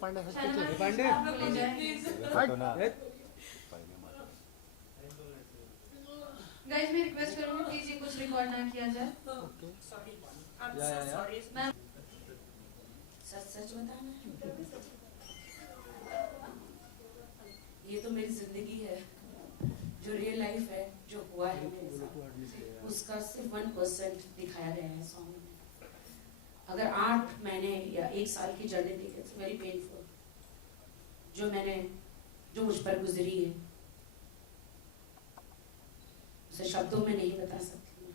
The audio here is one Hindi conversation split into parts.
पांडे पांडे गाइस मैं रिक्वेस्ट करूंगी प्लीज ये कुछ रिकॉर्ड ना किया जाए। सॉरी मैम सच सच बताना ये तो मेरी जिंदगी है, जो रियल लाइफ है, जो हुआ है मेरे साथ, उसका सिर्फ 1% दिखाया गया है सॉन्ग में। अगर 8 महीने या 1 साल की जर्नी थी, इट्स वेरी पेनफुल, जो मुझ पर गुजरी है, उसे शब्दों में नहीं बता सकती मैं।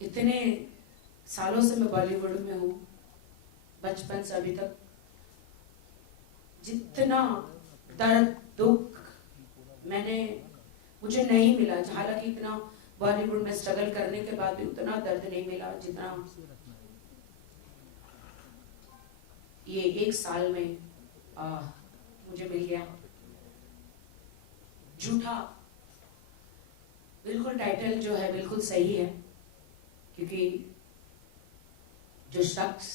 इतने सालों से मैं बॉलीवुड में हूँ, बचपन से अभी तक जितना दर्द दुख मुझे नहीं मिला, हालांकि इतना बॉलीवुड में स्ट्रगल करने के बाद भी उतना दर्द नहीं मिला जितना ये 1 साल में मुझे मिल गया। झूठा बिल्कुल टाइटल जो है बिल्कुल सही है, क्योंकि जो शख्स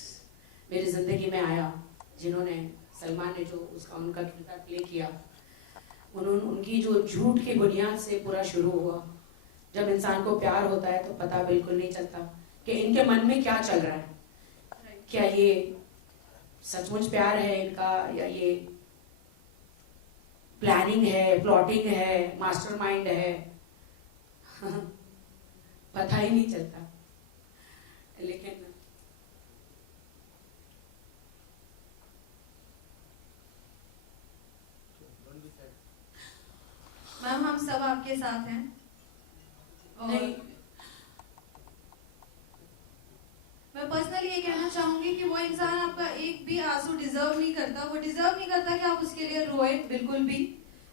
मेरी जिंदगी में आया, जिन्होंने सलमान ने जो उनका किरदार प्ले किया, उनकी जो झूठ की बुनियाद से पूरा शुरू हुआ। जब इंसान को प्यार होता है तो पता बिल्कुल नहीं चलता कि इनके मन में क्या चल रहा है, क्या ये सचमुच प्यार है इनका, या ये प्लानिंग है, प्लॉटिंग है, मास्टरमाइंड है। पता ही नहीं चलता। लेकिन मैम हम सब आपके साथ हैं और नहीं, मैं पर्सनली ये कहना चाहूंगी कि वो इंसान आपका एक भी आंसू डिजर्व नहीं करता, वो डिजर्व नहीं करता कि आप उसके लिए रोए बिल्कुल भी।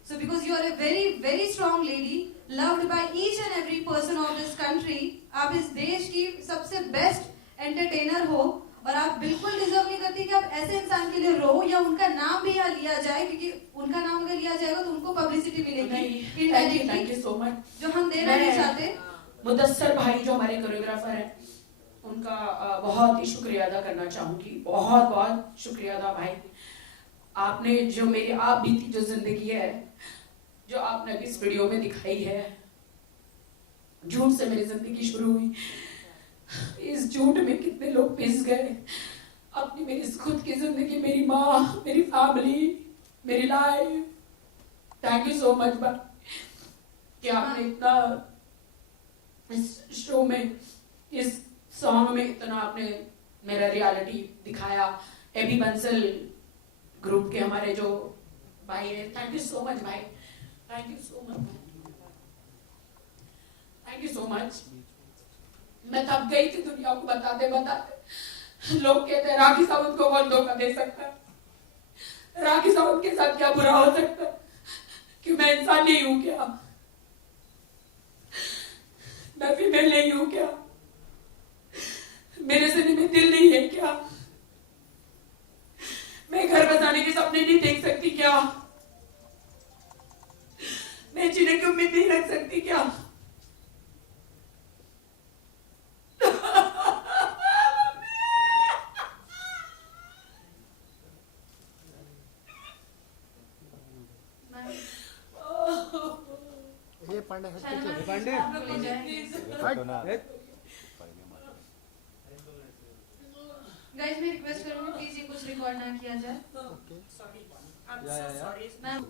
So because you are a very very strong lady, loved by each and every person of this country. आप इस देश की सबसे बेस्ट एंटरटेनर हो और आप बिल्कुल डिजर्व नहीं करती कि आप ऐसे इंसान के लिए रो या उनका नाम भी यहाँ लिया जाए, क्योंकि उनका नाम अगर लिया जाएगा तो उनको पब्लिसिटी मिलेगी। Thank you so much. जो हम देना नहीं चाहते। मुदस्सर भाई जो हमारे कोरियोग्राफर हैं, उनका बहुत ही शुक्रिया अदा करना चाहूंगी, बहुत बहुत शुक्रिया अदा भाई। आपने जो मेरी आप बीती जो जिंदगी है, जो आपने अभी इस वीडियो में दिखाई है, झूठ से मेरी जिंदगी शुरू हुई, इस झूठ में कितने लोग पिस गए। अपनी मेरी खुद की जिंदगी, मेरी माँ, मेरी फैमिली, मेरी life. Thank you so much भाई कि आपने इतना इस शो में, इस सॉन्ग में इतना आपने मेरा रियलिटी दिखाया। एबी बंसल ग्रुप के हमारे जो भाई है, थैंक यू सो मच भाई, thank you so much, thank you so much. मैं थक गई थी दुनिया को बताते बताते। लोग कहते हैं राखी सावंत को कौन धोखा दे सकता है, राखी सावंत के साथ क्या बुरा हो सकता है, कि मैं इंसान नहीं हूं क्या, मैं फीमेल नहीं हूं क्या, मेरे सीने में दिल नहीं है क्या, मैं घर बसाने के सपने नहीं देख सकती क्या, मैं जीने की उम्मीद नहीं रख सकती क्या। ये पांडे गाइस मैं रिक्वेस्ट करूंगी प्लीज ये कुछ रिकॉर्ड ना किया जाए। Ma'am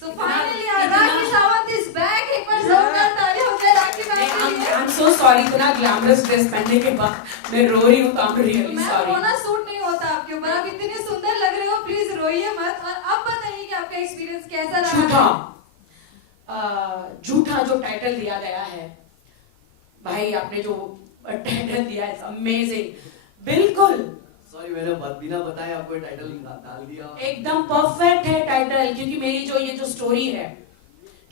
so finally Rakhi Sawant is back. एक बार जोरदार ताली हो जाए राखी मैम के लिए। आई एम सो सॉरी, इतना ग्लैमरस ड्रेस पहनने के बाद मैं रो रही हूँ, तो I am really ma'am sorry. रोना सूट नहीं होता आपके ऊपर, आप इतने सुंदर लग रहे हो, प्लीज रोइए मत। और अब बताइए कि आपका एक्सपीरियंस कैसा रहा। झूठा जो टाइटल दिया गया है भाई, आपने जो टाइटल दिया है, अमेजिंग, बिल्कुल सॉरी मैंने बिना बताए आपको टाइटल डाल दिया। एकदम परफेक्ट है टाइटल, क्योंकि मेरी ये जो स्टोरी है,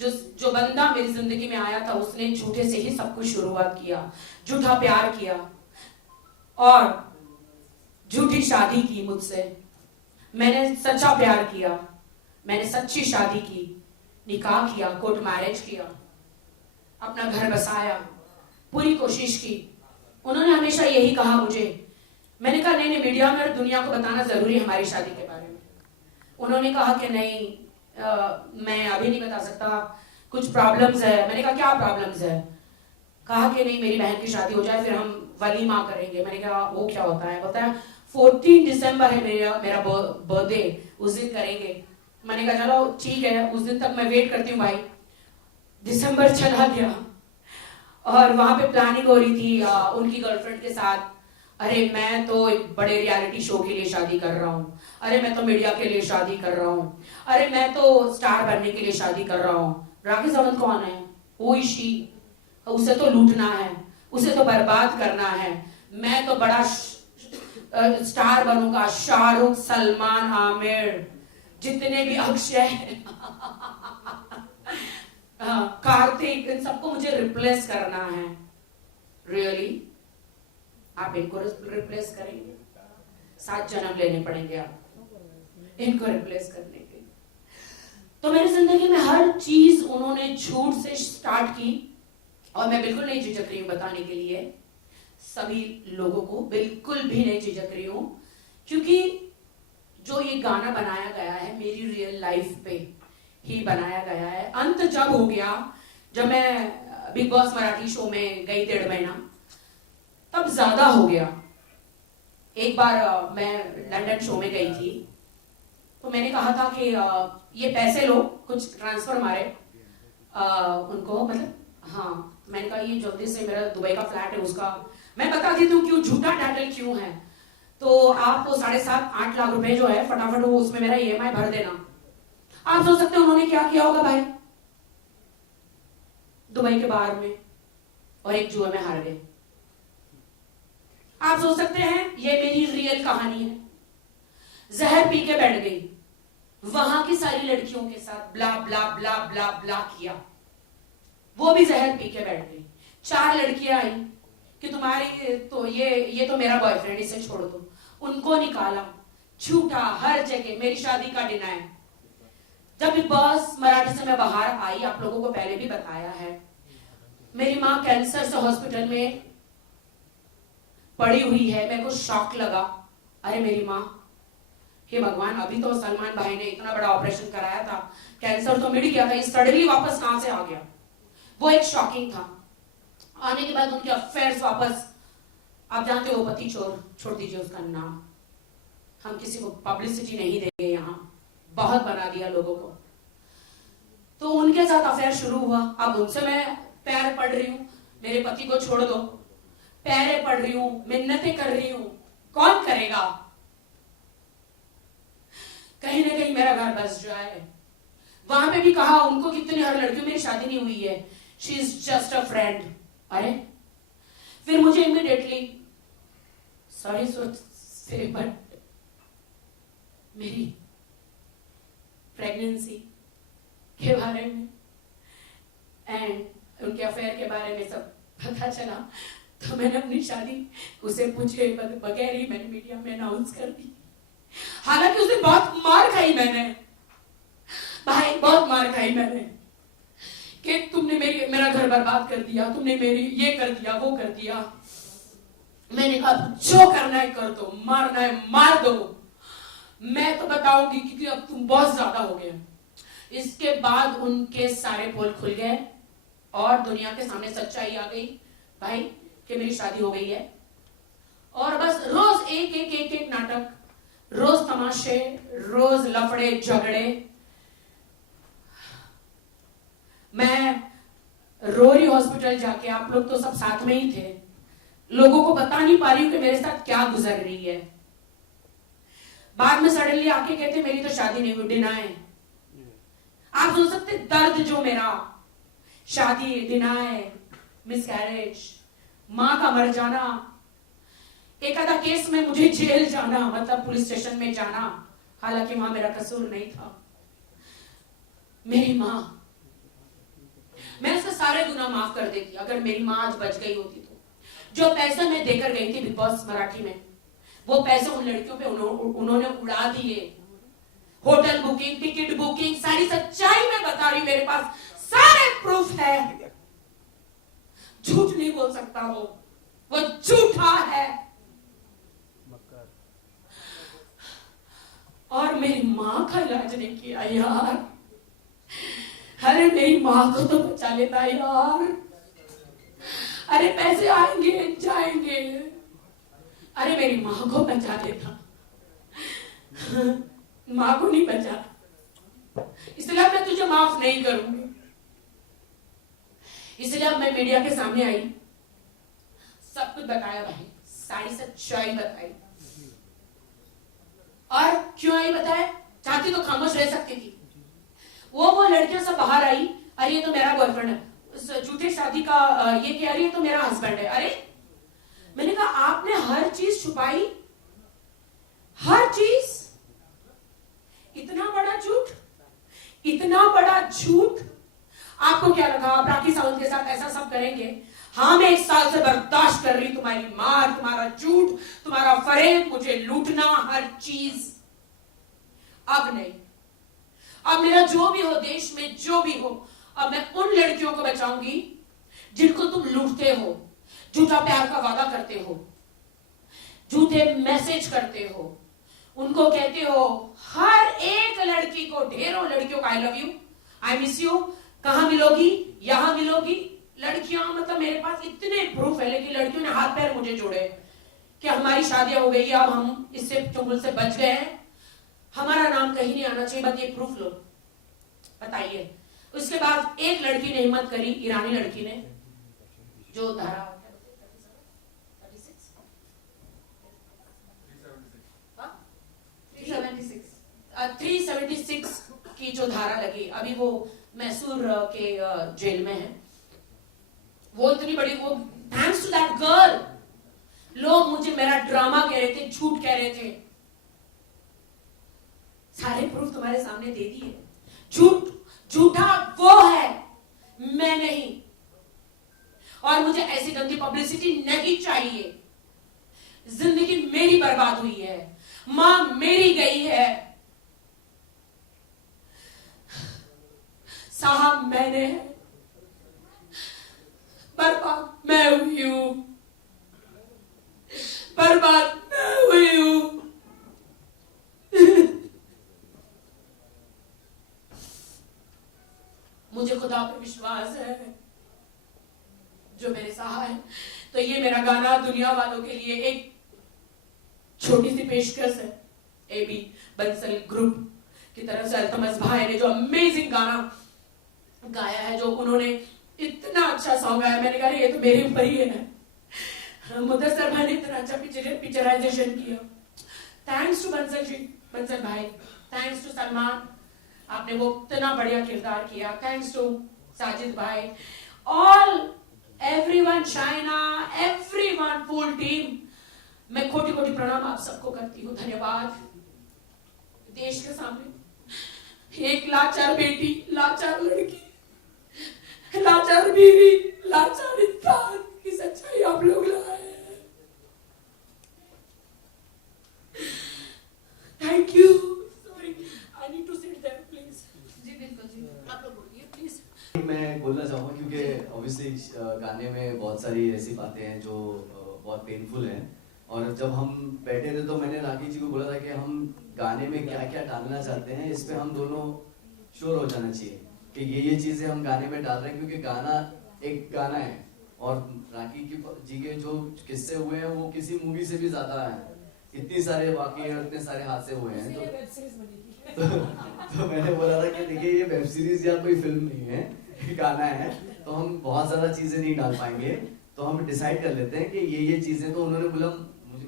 जो बंदा मेरी जिंदगी में आया था, उसने झूठे से ही सब कुछ शुरुआत किया, झूठा प्यार किया और झूठी शादी की मुझसे। मैंने सच्चा प्यार किया, मैंने सच्ची शादी की, निकाह किया, कोर्ट मैरिज किया, अपना घर बसाया, पूरी कोशिश की। उन्होंने हमेशा यही कहा मुझे मैंने कहा नहीं नहीं, मीडिया में और दुनिया को बताना जरूरी है हमारी शादी के बारे में। उन्होंने कहा कि नहीं मैं अभी नहीं बता सकता, कुछ प्रॉब्लम्स है। मैंने कहा क्या प्रॉब्लम्स है? कहा कि नहीं मेरी बहन की शादी हो जाए फिर हम वलीमा करेंगे। मैंने कहा वो क्या होता है? बोलता है 14 दिसंबर है मेरा बर्थडे, उस दिन करेंगे। मैंने कहा चलो ठीक है, उस दिन तक मैं वेट करती हूँ भाई। दिसंबर चला गया और वहां पे प्लानिंग हो रही थी उनकी गर्लफ्रेंड के साथ। अरे मैं तो एक बड़े रियलिटी शो के लिए शादी कर रहा हूँ, अरे मैं तो मीडिया के लिए शादी कर रहा हूँ, अरे मैं तो स्टार बनने के लिए शादी कर रहा हूँ। राखी सावंत कौन है? वो इशी, उसे तो लूटना है, उसे तो बर्बाद करना है। मैं तो बड़ा स्टार बनूंगा, शाहरुख, सलमान, आमिर, जितने भी अक्षय कार्तिक, इन सबको मुझे रिप्लेस करना है। रियली आप इनको रिप्लेस करेंगे? 7 जन्म लेने पड़ेंगे आपको इनको रिप्लेस करने के। तो मेरी जिंदगी में हर चीज उन्होंने झूठ से स्टार्ट की और मैं बिल्कुल नहीं झिझक रही हूँ बताने के लिए सभी लोगों को, बिल्कुल भी नहीं झिझक रही हूँ, क्योंकि जो ये गाना बनाया गया है मेरी रियल लाइफ पे ही बनाया गया है। अंत जब हो गया, जब मैं बिग बॉस मराठी शो में गई 1.5 महीना, तब ज्यादा हो गया। एक बार मैं लंदन शो में गई थी तो मैंने कहा था कि ये पैसे लो, कुछ ट्रांसफर मारे उनको, मतलब हाँ। मैंने कहा ये जल्दी से मेरा दुबई का फ्लैट है उसका, मैं बता देती हूँ क्यों झूठा टाइटल क्यों है, तो आप 7.5-8 लाख रुपए जो है फटाफट वो उसमें मेरा EMI भर देना। आप सोच सकते हैं उन्होंने क्या किया होगा भाई? दुबई के बाहर में और एक जुए में हार गए। आप सोच सकते हैं ये मेरी रियल कहानी है। जहर पी के बैठ गई, वहां की सारी लड़कियों के साथ ब्ला ब्ला ब्ला ब्ला ब्ला किया, वो भी जहर पी के बैठ गई। 4 लड़कियां आई कि तुम्हारी तो ये तो मेरा बॉयफ्रेंड, इसे छोड़ दो, उनको निकाला। झूठा हर जगह मेरी शादी का डिनाई। जब बिग बॉस मराठी से मैं बाहर आई, आप लोगों को पहले भी बताया है, मेरी माँ कैंसर से हॉस्पिटल में पड़ी हुई है। मेरे को शॉक लगा, अरे मेरी माँ, हे भगवान, अभी तो सलमान भाई ने इतना बड़ा ऑपरेशन कराया था, कैंसर तो मिट गया था, ये सडनली वापस कहां से आ गया? वो एक शॉकिंग था। आने के बाद उनके अफेयर्स वापस, आप जानते हो पति चोर, छोड़ दीजिए उसका नाम, हम किसी को पब्लिसिटी नहीं देंगे, यहाँ बहुत बना दिया लोगों को। तो उनके साथ अफेयर शुरू हुआ। अब उनसे मैं पैर पड़ रही हूँ, मेरे पति को छोड़ दो, पैरे पड़ रही हूँ, मिन्नतें कर रही हूँ, कौन करेगा? कहीं ना कहीं मेरा घर बस जाए। वहां पे भी कहा उनको, कितनी हर लड़कियों मेरी शादी नहीं हुई है, she is just a friend. अरे फिर मुझे इमीडिएटली, सॉरी से बट मेरी प्रेगनेंसी के बारे में एंड उनके अफेयर के बारे में सब पता चला, तो मैंने अपनी शादी उसे पूछे बगैर ही मैंने मीडिया में अनाउंस कर दी। हालांकि उसे बहुत मार खाई मैंने, भाई बहुत मार खाई मैंने, कि तुमने मेरा घर बर्बाद कर दिया, तुमने मेरी ये कर दिया, वो कर दिया। मैंने कहा जो करना है कर दो, मारना है मार दो, मैं तो बताऊंगी, क्योंकि अब तुम बहुत ज्यादा हो गए। इसके बाद उनके सारे पोल खुल गए और दुनिया के सामने सच्चाई आ गई भाई कि मेरी शादी हो गई है। और बस रोज एक नाटक, रोज तमाशे, रोज लफड़े झगड़े। मैं रो रही हॉस्पिटल जाके, आप लोग तो सब साथ में ही थे, लोगों को बता नहीं पा रही हूं कि मेरे साथ क्या गुजर रही है। बाद में सडनली आके कहते मेरी तो शादी नहीं हुई, डिनाई। आप सोच सकते दर्द जो मेरा, शादी डिनाई, मिसकैरेज, मां का मर जाना, एक आधा केस में मुझे जेल जाना, मतलब पुलिस स्टेशन में जाना, हालांकि वहां मेरा कसूर नहीं था। मेरी मां, मैं उसके सारे गुनाह माफ कर देती अगर मेरी मां आज बच गई होती तो। जो पैसे मैं देकर गई थी बिग बॉस मराठी में, वो पैसे उन लड़कियों पे उन्होंने उड़ा दिए। होटल बुकिंग, टिकट बुकिंग, सारी सच्चाई मैं बता रही हूं, मेरे पास सारे प्रूफ है। झूठ नहीं बोल सकता वो झूठा है। का इलाज नहीं किया यार। अरे मेरी माँ को तो बचा लेता यार। अरे पैसे आएंगे जाएंगे, अरे मेरी माँ को बचा लेता। माँ को नहीं बचा, इसलिए मैं तुझे माफ नहीं करूंगी। इसलिए अब मैं मीडिया के सामने आई, सब कुछ बताया भाई, सारी सच्चाई बताई। और क्यों आई बताया? चाहती तो खामोश रह सकती थी। वो लड़कियां सब बाहर आई, अरे ये तो मेरा बॉयफ्रेंड है, झूठे शादी का ये कह रही है तो मेरा हस्बैंड है। अरे मैंने कहा आपने हर चीज छुपाई, हर चीज। इतना बड़ा झूठ, इतना बड़ा झूठ। आपको क्या लगा आप राखी सावंत के साथ ऐसा सब करेंगे? हाँ, मैं 1 साल से बर्दाश्त कर रही तुम्हारी मार, तुम्हारा झूठ, तुम्हारा फरेब, मुझे लूटना, हर चीज। अब नहीं, अब मेरा जो भी हो, देश में जो भी हो, अब मैं उन लड़कियों को बचाऊंगी जिनको तुम लूटते हो, झूठा प्यार का वादा करते हो, झूठे मैसेज करते हो, उनको कहते हो हर एक लड़की को, ढेरों लड़कियों को I love you, I miss you, कहां मिलोगी, यहां मिलोगी। लड़कियां, मतलब मेरे पास इतने प्रूफ है, लेकिन लड़कियों ने हाथ पैर मुझे जोड़े कि हमारी शादियां हो गई, अब हम इससे चुगल से बच गए हैं, हमारा नाम कहीं नहीं आना चाहिए, बस ये प्रूफ लो, बताइए। उसके बाद एक लड़की ने हिम्मत करी, ईरानी लड़की ने, जो धारा 376 की जो धारा लगी, अभी वो मैसूर के जेल में है। वो इतनी बड़ी, वो थैंक्स टू दैट गर्ल, लोग मुझे मेरा ड्रामा कह रहे थे, झूठ कह रहे थे, सारे प्रूफ तुम्हारे सामने दे दिए। झूठा वो है, मैं नहीं। और मुझे ऐसी गंदी पब्लिसिटी नहीं चाहिए। जिंदगी मेरी बर्बाद हुई है, मां मेरी गई है, साहब मैंने है, बर्बाद मैं हुई हूं, बर्बाद मैं हुई हूं। मुझे खुदा पे विश्वास है जो मेरे सहा है। तो ये मेरा गाना दुनिया वालों के लिए एक छोटी सी पेशकश है, एबी बंसल ग्रुप की तरफ से। अल्तमस भाई ने जो अमेजिंग गाना गाया है, जो उन्होंने इतना अच्छा सॉन्ग गाया, मैंने कहा ये तो मेरे ऊपर ही है। मुदस्सर भाई ने इतना अच्छा पिक्चराइजेशन किया। थैंक्स टू बंसल जी, बंसल भाई, थैंक्स टू सलमान, आपने वो इतना बढ़िया किरदार किया। थैंक्स टू साजिद भाई, all everyone, Shaina, everyone, full team, मैं कोटि कोटि प्रणाम आप सबको करती हूँ, धन्यवाद। देश के सामने एक लाचार बेटी, लाचार लड़की, लाचार बीवी, लाचार इंसान की सच्चाई आप लोग लाए हैं। Thank you. Sorry, I need to sit there please. जी बिल्कुल जी, आप लोग बोलिए प्लीज। मैं बोलना चाहूँगा क्योंकि ऑब्वियसली गाने में बहुत सारी ऐसी बातें हैं जो बहुत पेनफुल हैं, और जब हम बैठे थे तो मैंने राखी जी को बोला था कि हम गाने में क्या क्या डालना चाहते हैं, इस पे हम दोनों श्योर हो जाना चाहिए कि ये चीजें हम गाने में डाल रहे हैं, क्योंकि गाना एक गाना है और राखी जी के जो किस्से हुए हैं वो किसी मूवी से भी ज्यादा है। इतने सारे वाकये और इतने सारे हादसे हुए हैं, तो मैंने बोला था कि देखिए ये वेब सीरीज या कोई फिल्म नहीं है, गाना है, तो हम बहुत ज्यादा चीजें नहीं डाल पाएंगे। तो हम डिसाइड कर लेते हैं कि ये चीजें, तो उन्होंने बोला,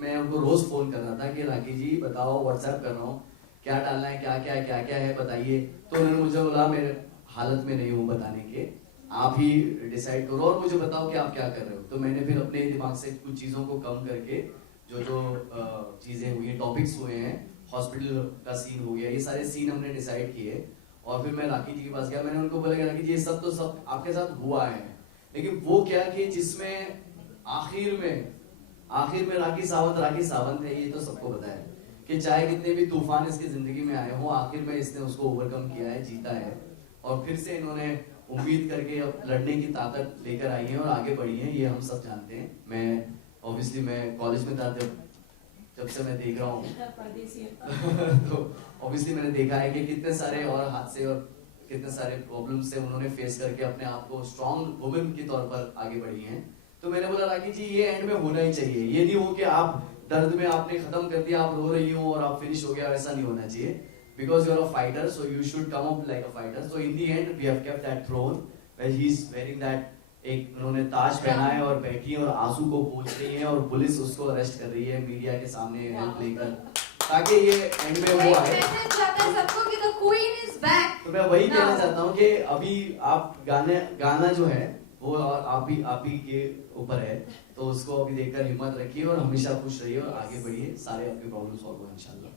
मैं उनको रोज फोन कर रहा था कि राखी जी बताओ, व्हाट्सएप कर रहा हूँ, क्या डालना है, क्या है बताइए। तो उन्होंने मुझे बोला मेरे हालत में नहीं हूँ बताने के, आप ही डिसाइड करो और मुझे बताओ कि आप क्या कर रहे हो। तो मैंने फिर अपने दिमाग से कुछ चीज़ों को कम करके जो चीज़ें हुई, टॉपिक्स हुए हैं, हॉस्पिटल का सीन हो गया, ये सारे सीन हमने डिसाइड किए। और फिर मैं राखी जी के पास गया, मैंने उनको बोला कि राखी जी ये सब तो सब आपके साथ हुआ है, लेकिन वो क्या कि जिसमें आखिर में राखी सावंत है, ये तो सबको पता है कि चाहे कितने भी तूफान इसकी जिंदगी में आए हो, आखिर में इसने उसको ओवरकम किया है, जीता है, और फिर से इन्होंने उम्मीद करके अब लड़ने की ताकत लेकर आई है और आगे बढ़ी है, ये हम सब जानते हैं। मैं ऑब्वियसली मैं कॉलेज में था जब से मैं देख रहा हूँ परदेसी तो ऑब्वियसली मैंने देखा है कि कितने सारे और हादसे और कितने सारे प्रॉब्लम से उन्होंने फेस करके अपने आप को स्ट्रॉन्ग वुमेन के तौर पर आगे बढ़ी हैं। तो मैंने बोला राखी जी ये एंड में होना ही चाहिए, ये नहीं हो कि आप दर्द में आपने खत्म कर दिया, आप रो रही हो और आप फिनिश हो गया, ऐसा नहीं होना चाहिए। Because you are a fighter, so you should come up like a fighter. So in the end we have kept that throne where he is wearing that, एक उन्होंने ताज पहना है और बैठी है और आंसू को पोंछ रही है और पुलिस उसको अरेस्ट कर रही है मीडिया के सामने हेल्प लेकर, ताकि ये एंड में वो आए। मैसेज जाता है सबको कि द क्वीन इज बैक। तो मैं वही कहना चाहता हूँ कि अभी आप गाना जो है वो आप ही के ऊपर है, तो उसको अभी देखकर हिम्मत रखिए और हमेशा खुश रहिए और आगे बढ़िए, सारे आपके प्रॉब्लम सॉल्व हो इंशाल्लाह।